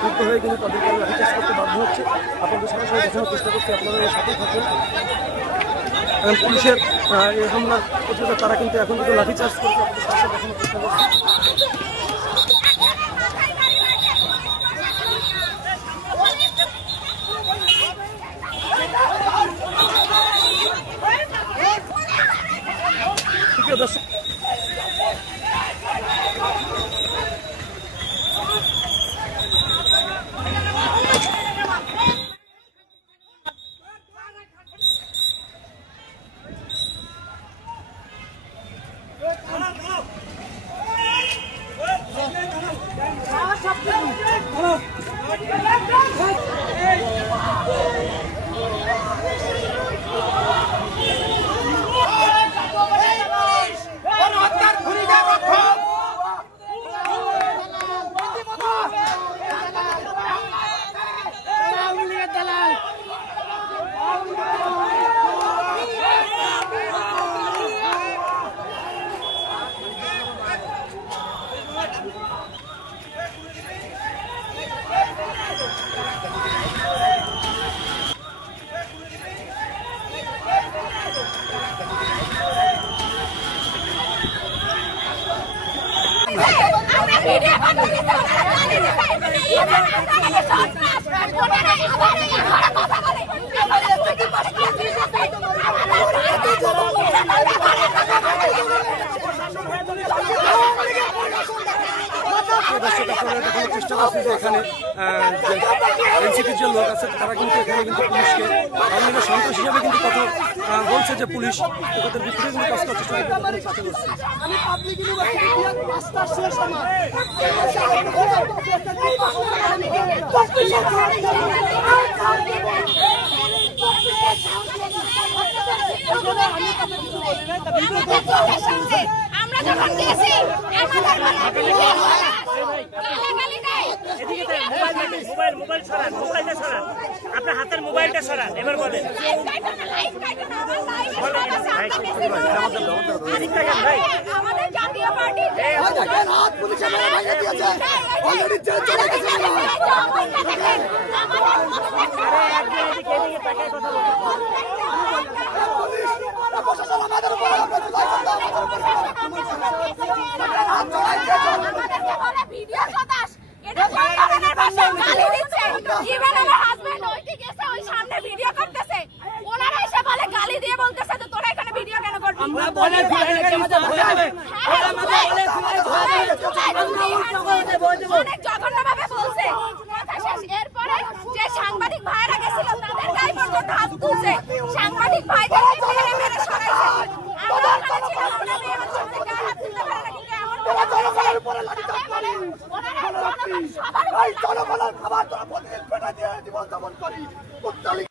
ক্ষুব্ধ হয়ে কিন্তু তাদেরকে লাঠিচার্জ করতে বাধ্য হচ্ছে। আপনাদের সরাসরি দেখানোর চেষ্টা করছি, আপনারা সাথে থাকুন। পুলিশের এই হামলার প্রতিবাদে তারা কিন্তু এখন কিন্তু লাঠিচার্জ করছে, আপনাদের সরাসরি দেখানোর চেষ্টা করছি। দর্শক চেষ্টা করছি যে এখানে এনসিপির যে লোক আছে তারা কিন্তু এখানে কিন্তু পুলিশকে আওয়ামী লীগের সন্ত্রাস হিসাবে কিন্তু কথা বলছে যে পুলিশ তাদের বিপরীতে কিন্তু কাজ করার চেষ্টা করছে। আমরা যখন গেছি মোবাইল সরান, মোবাইলটা সরান, আপনার হাতের মোবাইলটা সরান। এবার বলেন আমাদের জাতীয় পার্টি জঘন্যভাবে বলছে। এরপরে যে সাংবাদিক ভাইরা গেছিল তাদের গায়ে পর্যন্ত হাত তুলছে, সাংবাদিক ভাইদেরকে মেরে মেরে সরাইছে। আমরা ওখানে ছিলাম, আমরা মেয়ের সাথে গায়ে হাত তুলতে পারে না, কিন্তু এমন জনগণের উপরে লাঠিচার্জ করি, জনগণের খাবার তোরা প্রতিদিন পেটা দিয়ে জীবন যাপন করি।